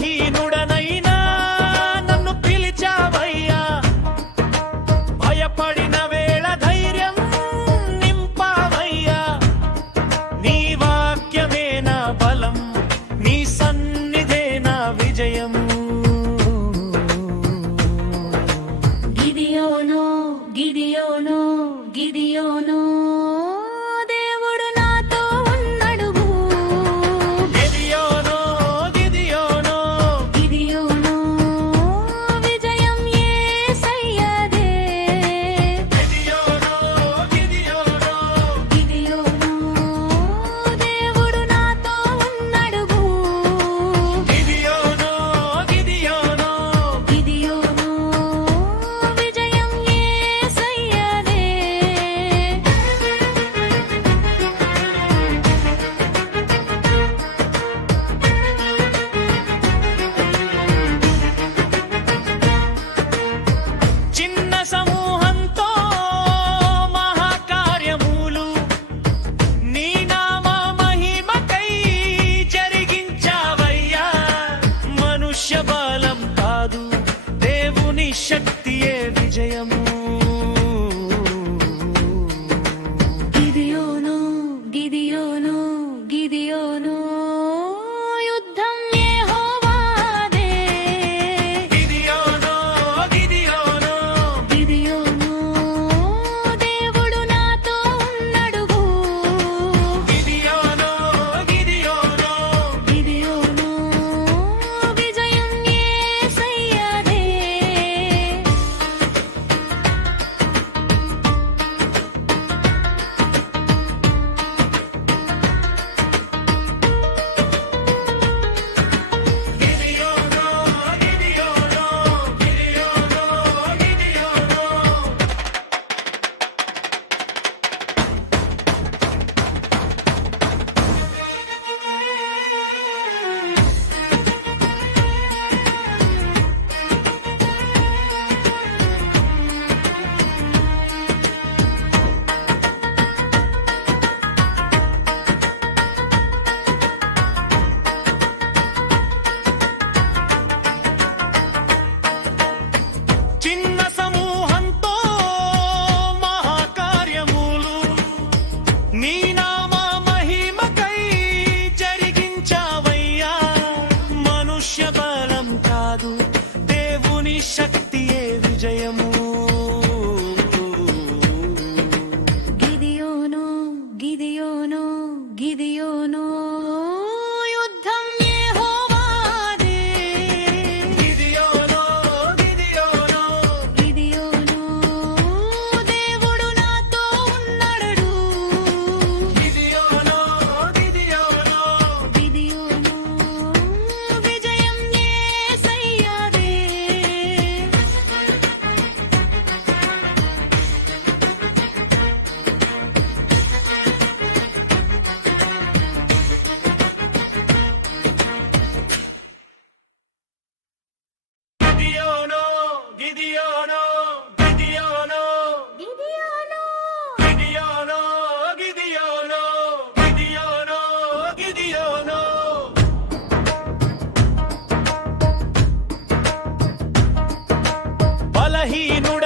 नहीं గిదియోనో గిదియోనో. గిదియోను. గిదియోనో గిదియోనో. గిదియోనో గిదియోనో. బలహీనుడ